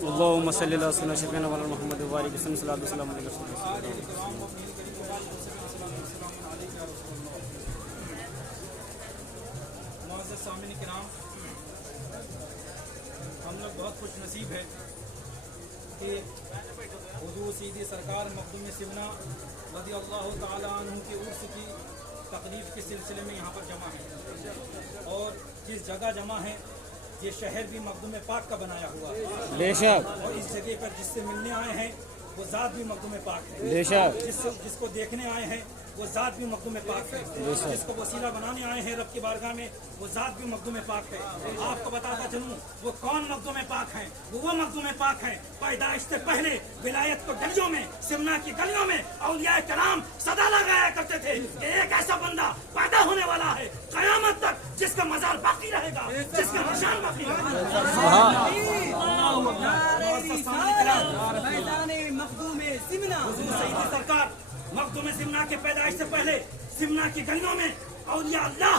اللهم صل على سيدنا محمد وبارك وسلم صلی اللہ علیہ وسلم. معزز سامعین کرام، ہم لوگ بہت خوش نصیب ہے کہ حضور سیدی سرکار مخدوم سمنا رضی اللہ تعالی عنہ کے عرس کی تقریب کے سلسلے میں یہاں پر جمع ہیں، اور جس جگہ جمع ہیں یہ شہر بھی مخدوم پاک کا بنایا ہوا ہے، بے شک. اور اس جگہ پر جس سے ملنے آئے ہیں وہ ذات بھی مخدوم پاک ہے، بے شک. جس کو دیکھنے آئے ہیں وہ ذات بھی مخدوم پاک ہے، جس کو وسیلہ بنانے آئے ہیں رب کی بارگاہ میں وہ ذات بھی مخدوم پاک ہے. آپ کو بتاتا چلوں وہ کون مخدوم پاک ہیں. وہ مخدوم پاک ہیں پیدائش سے پہلے ولایت کو گلیوں میں، سمنا کی گلیوں میں اولیاء کرام صدا لگایا کرتے تھے کہ ایک ایسا بندہ پیدا ہونے والا ہے قیامت تک جس کا مزار باقی رہے گا، جس کا نشان باقی رہے گا. حضور سیدی سرکار مخدوم سمنا کے پیدائش سے پہلے سمنا کی گلیوں میں اولیاء اللہ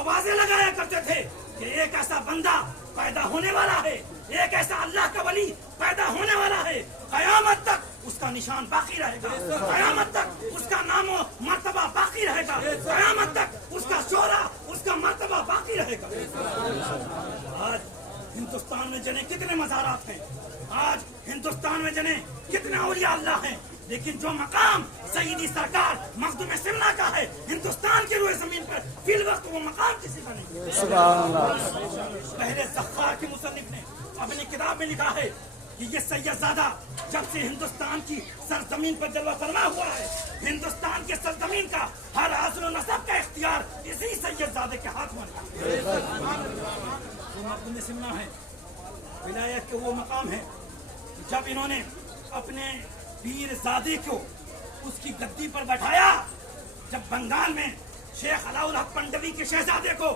آوازیں لگایا کرتے تھے کہ ایک ایسا بندہ پیدا ہونے والا ہے، ایک ایسا اللہ کا ولی پیدا ہونے والا ہے، قیامت تک اس کا نشان باقی رہے گا، قیامت تک اس کا نام و مرتبہ باقی رہے گا، قیامت تک اس کا شہرہ، اس کا مرتبہ باقی رہے گا. آج ہندوستان میں جنے کتنے مزارات ہیں، آج ہندوستان میں جنے کتنے اولیاء اللہ ہیں، لیکن جو مقام سیدی سرکار مخدوم سمنا کا ہے ہندوستان کی روئے زمین پر فی الوقت وہ مقام کسی کا نہیں. سبحان اللہ. پہلے زخار کے مصنف نے اپنی کتاب میں لکھا ہے کہ یہ سید زادہ جب سے ہندوستان کی سرزمین پر جلوہ فرما ہوا ہے، ہندوستان کے سرزمین کا ہر عزل و نسب کا اختیار اسی سید زادے کے ہاتھ میں ہے. وہ مخدوم سمنا ہے، ولایت کے وہ مقام ہے جب انہوں نے اپنے پیر زادے کو اس کی گدی پر بٹھایا. جب بنگال میں شیخ علاء الحق پنڈوی کے شہزادے کو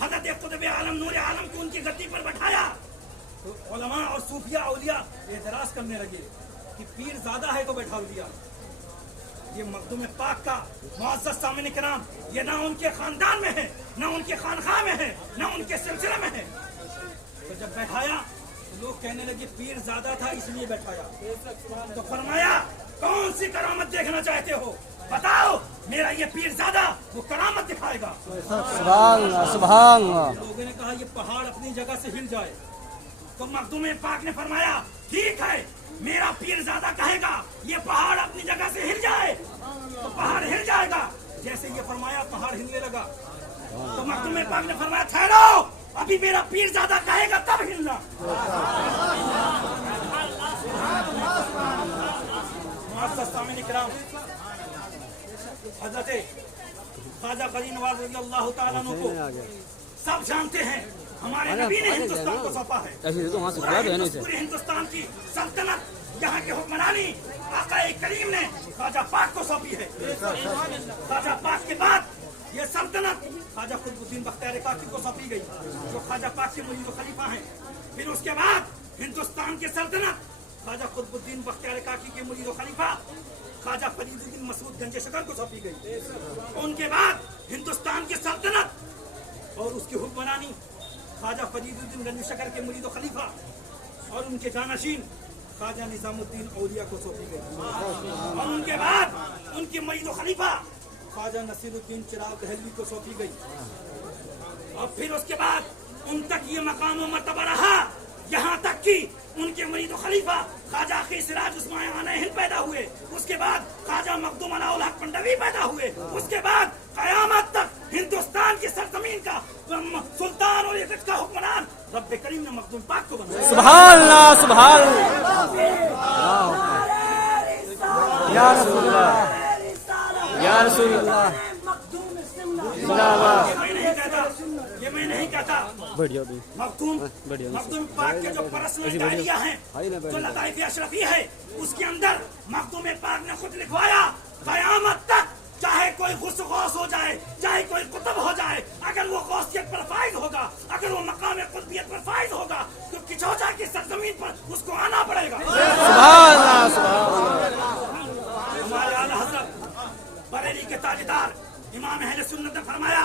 حضرت قطب عالم نور عالم کو ان کی گدی پر بٹھایا تو علماء اور صوفیاء اولیاء اعتراض کرنے لگے کہ پیر زادہ ہے تو بیٹھا دیا. یہ مخدوم پاک کا معزز سامعین کرام یہ نہ ان کے خاندان میں ہے، نہ ان کے خانخواہ میں ہے، نہ ان کے سلسلے میں ہے. تو جب بیٹھایا لوگ کہنے لگے پیر زادہ تھا اس لیے بیٹھایا. تو فرمایا کون سی کرامت دیکھنا چاہتے ہو، بتاؤ، میرا یہ پیر زادہ وہ کرامت دکھائے گا. سبحان اللہ. سبحان اللہ. لوگوں نے کہا یہ پہاڑ اپنی جگہ سے ہل جائے. تو مخدوم پاک نے فرمایا ٹھیک ہے، میرا پیر زادہ کہے گا یہ پہاڑ اپنی جگہ سے ہل جائے تو پہاڑ ہل جائے گا. جیسے یہ فرمایا پہاڑ ہلنے لگا. تو مخدوم پاک نے فرمایا ٹھہرو، ابھی میرا پیر زادہ کہے گا تب ہلنا. معزز سامعین کرام، حضرت خواجہ غازی نواز رضی اللہ تعالیٰ عنہ کو سب جانتے ہیں، ہمارے نبی نے ہندوستان کو سونپا ہے. پورے ہندوستان کی سلطنت، یہاں کے حکمرانی آقا کریم نے خواجہ پاک کو سونپی ہے. خواجہ پاک کے بعد یہ سلطنت خواجہ قطب الدین بختیار کاکی کو سونپی گئی جو خواجہ پاک کے مرید و خلیفہ ہیں. پھر اس کے بعد ہندوستان کی سلطنت خواجہ قطب الدین بختیار کاکی کے مرید و خلیفہ خواجہ فرید الدین مسعود گنج شکر کو سونپی گئی. ان کے بعد ہندوستان کی سلطنت اور اس کی حکمرانی خواجہ فرید الدین گنج شکر کے مرید و خلیفہ اور ان کے جانشین خواجہ نظام الدین اولیاء کو سونپی گئی. اور ان کے بعد ان کے مرید و خلیفہ خواجہ نصیر الدین چراغ دہلوی کو سونپی گئی. اور پھر اس کے بعد ان تک یہ مقام و مرتبہ رہا یہاں تک کہ ان کے مرید و خلیفہ خواجہ عقیل سراج عثمان ہند پیدا ہوئے. اس کے بعد خواجہ مخدوم علاء الحق پنڈوی پیدا ہوئے. اس کے بعد قیامت تک ہندوستان کی سرزمین کا سلطان اور عزت کا حکمران رب کریم نے مخدوم پاک کو بنایا. سبحان اللہ. سبحان اللہ. یا رسول اللہ. یا رسول اللہ. یہ میں نہیں کہتا. مخدوم پاک کے جو پرسنل ڈائریاں ہیں، جو لطائف اشرفی ہے، اس کے اندر مخدوم پاک نے خود لکھوایا قیامت تک چاہے کوئی غوث ہو جائے، چاہے کوئی قطب ہو جائے، اگر وہ غوثیت پر فائز ہوگا، اگر وہ مقام قطبیت پر فائز ہوگا تو کچوچا کی سرزمین پر اس کو آنا پڑے گا. سبحان اللہ. سبحان اللہ. ہمارے اعلیٰ حضرت بریلی کے تاجدار امام اہل سنت نے فرمایا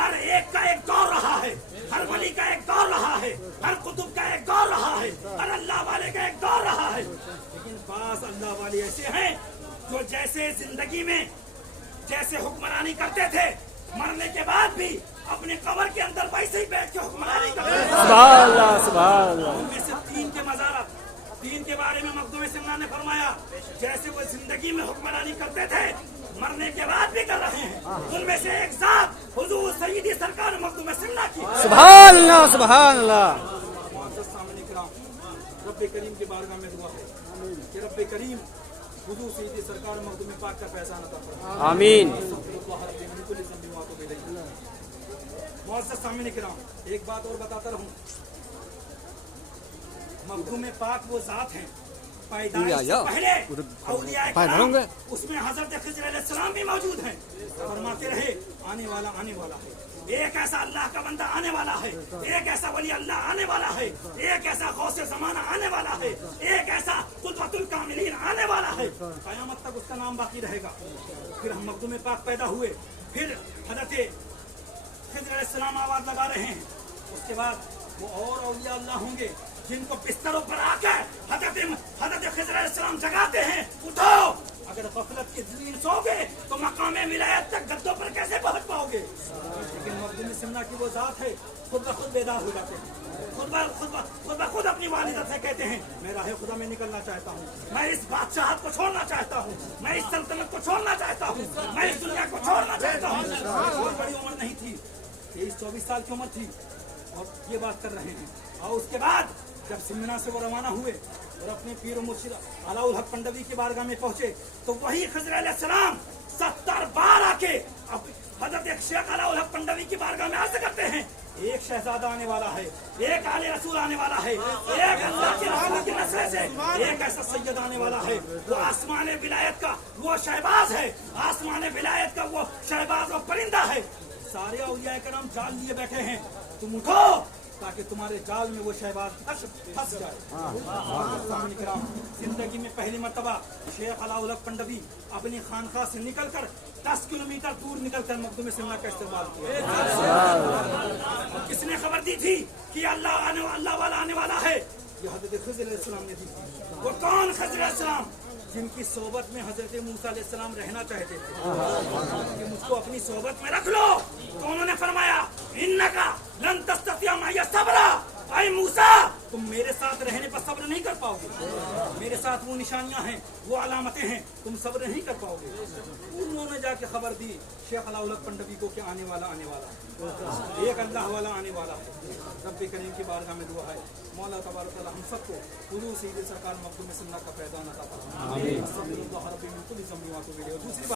ہر ایک کا ایک دور رہا ہے, ہر ولی کا ایک دور رہا ہے, ہر قطب کا ایک دور رہا ہے, ہر اللہ والے کا ایک دور رہا ہے. لیکن بعض اللہ والے ایسے ہیں جو جیسے زندگی میں جیسے حکمرانی کرتے تھے, مرنے کے بعد بھی اپنے قبر کے اندر ویسے ہی بیٹھ کے حکمرانی کرتے تھے. سبحان اللہ, سبحان اللہ. ان میں سے 3 کے مزارات, 3 کے بارے میں مخدوم سمنا نے فرمایا جیسے وہ زندگی میں حکمرانی کرتے تھے مرنے کے بعد بھی کر رہے ہیں. ان میں سے ایک ذات حضور سیدی سرکار مخدوم سمنا کی. سبحان اللہ, سبحان اللہ. سامنے کرام رب کریم کے بارگاہ میں دعا ہے کہ رب کریم حضور سیدی سرکار مخدوم پاک کا فیضان عطا فرمائے. آمین. معزز سامنے کرام, ایک بات اور بتاتا رہوں, مخدوم پاک وہ ذات ہیں پیدائش سے پہلے اولیاء کرام, اس میں حضرت خضر علیہ السلام بھی موجود ہیں. فرماتے رہے آنے والا ہے, ایک ایسا اللہ کا بندہ آنے والا ہے, ایک ایسا ولی اللہ آنے والا ہے, ایک ایسا غوث زمانہ آنے والا ہے, ایک ایسا قدوۃ الکاملین آنے والا ہے. قیامت تک اس کا نام باقی رہے گا. پھر ہم مخدوم پاک پیدا ہوئے, پھر حضرت خضر علیہ السلام آواز لگا رہے ہیں. اس کے بعد وہ اور اولیاء اللہ ہوں گے جن کو بستروں پر آ کر حضرت خضر علیہ السلام جگاتے ہیں, اٹھو. اگر غفلت کی ذلیل سو گے تو مقام ولایت تک گدوں پر کیسے پہنچ پاؤ گے؟ لیکن مخدوم سمنا کی وہ ذات ہے خود بخود بیدار ہو جاتے ہیں, خود بخود اپنی والدہ سے کہتے ہیں میں راہ خدا میں نکلنا چاہتا ہوں, میں اس بادشاہت کو چھوڑنا چاہتا ہوں, میں اس سلطنت کو چھوڑنا چاہتا ہوں, میں اس دنیا کو چھوڑنا چاہتا ہوں. بہت بڑی عمر نہیں تھی, 23-24 سال کی عمر تھی اور یہ بات کر رہے ہیں. اور اس کے بعد جب سمنا سے وہ روانہ ہوئے اور اپنے پیر و مرشد علاء الحق پنڈوی کی بارگاہ میں پہنچے تو وہی خضر علیہ السلام 70 بار آ کے حضرت شیخ علاء الحق پنڈوی کی بارگاہ میں عرض کرتے ہیں ایک شہزادہ آنے والا ہے, ایک آل رسول آنے والا ہے, ایک اللہ کے رسول کی نسل سے ایک ایسا سید آنے والا ہے, وہ آسمان ولایت کا وہ شہباز ہے, آسمان ولایت کا وہ شہباز و پرندہ ہے. سارے اولیاء کرام جال لیے بیٹھے ہیں, تم اٹھو تاکہ تمہارے جال میں وہ شہباز پھنس جائے. زندگی میں پہلی مرتبہ شیخ علاء الحق پنڈوی اپنی خانقاہ سے نکل کر 10 کلومیٹر دور نکل کر مخدوم سمنا کا استقبال کیا. کس نے خبر دی تھی کہ اللہ والا آنے والا ہے؟ یہ حضرت خضر علیہ السلام نے دی. وہ کون خضر علیہ السلام؟ جن کی صحبت میں حضرت موسیٰ علیہ السلام رہنا چاہتے تھے کہ مجھ کو اپنی صحبت میں رکھ لو. تو انہوں نے فرمایا انکا لن تستطیع معی صبرا, اے موسیٰ تم میرے ساتھ رہنے پر صبر نہیں کر پاؤ گے, میرے ساتھ وہ نشانیاں ہیں, وہ علامتیں ہیں, تم صبر نہیں کر پاؤ گے. انہوں نے جا کے خبر دی شیخ علاء الحق پنڈوی کو کہ آنے والا ایک اللہ والا آنے والا ہے. رب کریم کی بارگاہ میں دعا ہے مولا تبارک تعالی ہم سب کو حضور سیدی سرکار مخدوم سمنا کا فیضان عطا فرمائے. آمین. دوسری